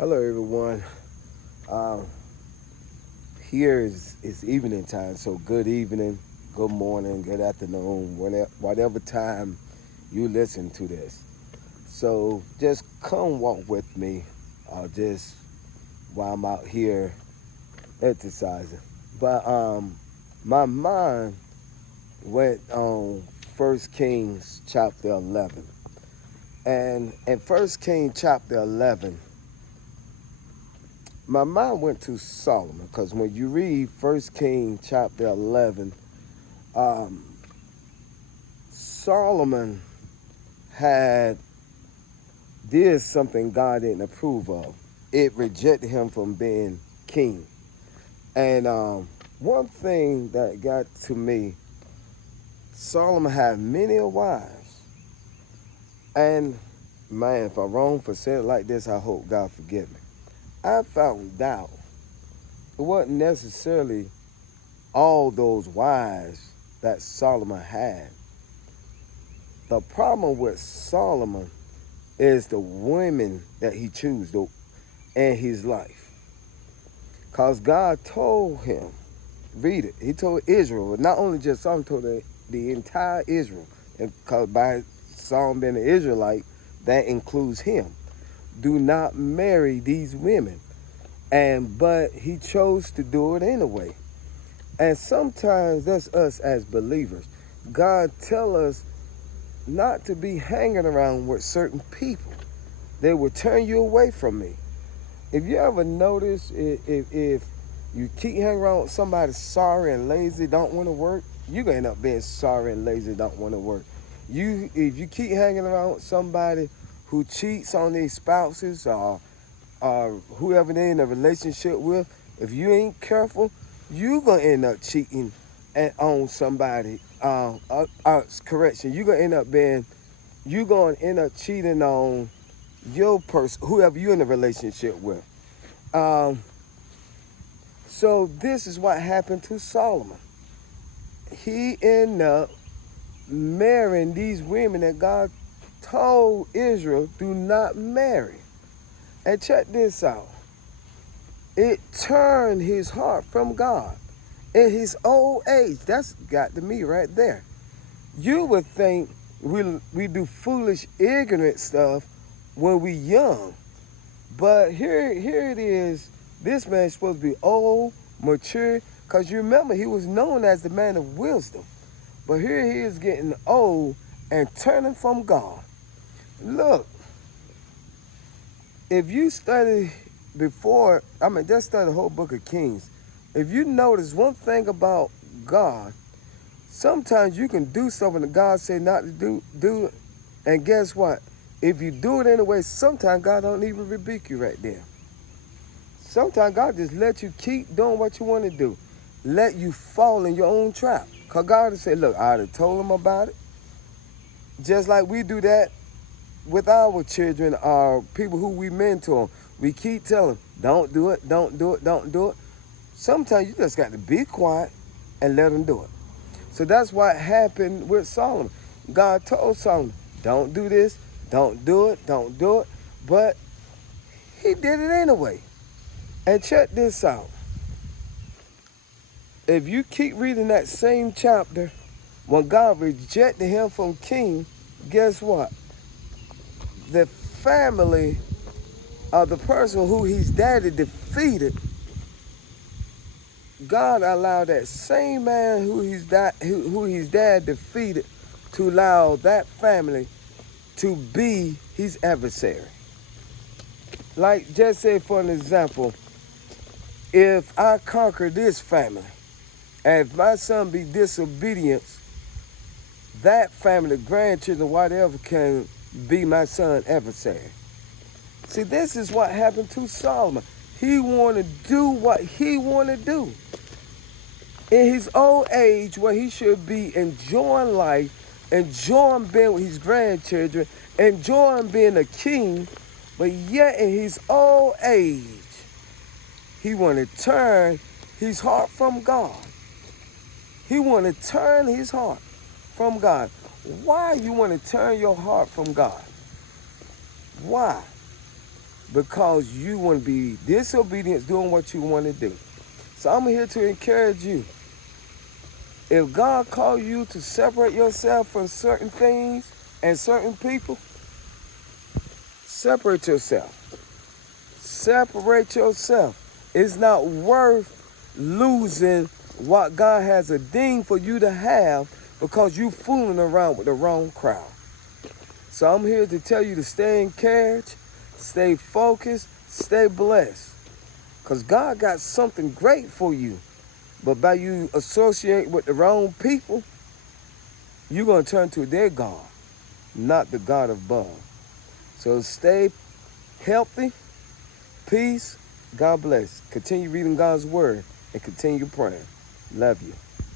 Hello, everyone. Um, Here is evening time, so good evening, good morning, good afternoon, whatever time you listen to this. So just come walk with me, just while I'm out here exercising. But my mind went on First Kings chapter 11, and in First Kings chapter 11. My mind went to Solomon because when you read First King chapter 11, um, Solomon had did something God didn't approve of. It rejected him from being king. And one thing that got to me, Solomon had many wives. And man, if I'm wrong for saying it like this, I hope God forgive me. I found out it wasn't necessarily all those wives that Solomon had. The problem with Solomon is the women that he chose in his life. Because God told him, read it, he told Israel, not only just Solomon, told the entire Israel, because by Solomon being an Israelite, that includes him. Do not marry these women. But he chose to do it anyway. And sometimes that's us as believers. God tell us not to be hanging around with certain people. They will turn you away from me. If you ever notice, if you keep hanging around with somebody sorry and lazy, don't want to work, you're going to end up being sorry and lazy, don't want to work. If you keep hanging around with somebody who cheats on their spouses or whoever they're in a relationship with, if you ain't careful, you're going to end up cheating on somebody. Correction, you're going to end up cheating on your person, whoever you're in a relationship with. Um, so this is what happened to Solomon. He ended up marrying these women that God told Israel do not marry. And check this out. It turned his heart from God. In his old age, that's got to me right there. You would think we do foolish, ignorant stuff when we young. But here it is. This man's supposed to be old, mature, because you remember he was known as the man of wisdom. But here he is getting old and turning from God. Look, if you study just study the whole book of Kings. If you notice one thing about God, sometimes you can do something that God said not to do it. And guess what? If you do it anyway, sometimes God don't even rebuke you right there. Sometimes God just let you keep doing what you want to do. Let you fall in your own trap. Because God has said, look, I already told them about it. Just like we do that with our children or people who we mentor. We keep telling them, don't do it, don't do it, don't do it. Sometimes you just got to be quiet and let them do it. So that's what happened with Solomon. God told Solomon, don't do this, don't do it, don't do it. But he did it anyway. And check this out. If you keep reading that same chapter, when God rejected him from king, guess what? The family of the person who his daddy defeated, God allowed that same man who his dad defeated to allow that family to be his adversary. Like, just say for an example, if I conquer this family, and if my son be disobedient, that family, grandchildren, whatever, can be my son's adversary. See, this is what happened to Solomon. He wanted to do what he wanted to do. In his old age, where he should be enjoying life, enjoying being with his grandchildren, enjoying being a king, but yet in his old age, he wanted to turn his heart from God. He wanted to turn his heart from God. Why you want to turn your heart from God? Why? because you want to be disobedient doing what you want to do. So I'm here to encourage you. If God called you to separate yourself from certain things and certain people, separate yourself. Separate yourself. It's not worth losing what God has ordained for you to have because you fooling around with the wrong crowd. So I'm here to tell you to stay encouraged, stay focused, stay blessed. Because God got something great for you. But by you associate with the wrong people, you're going to turn to their God, not the God above. So stay healthy, peace, God bless. Continue reading God's word and continue praying. Love you.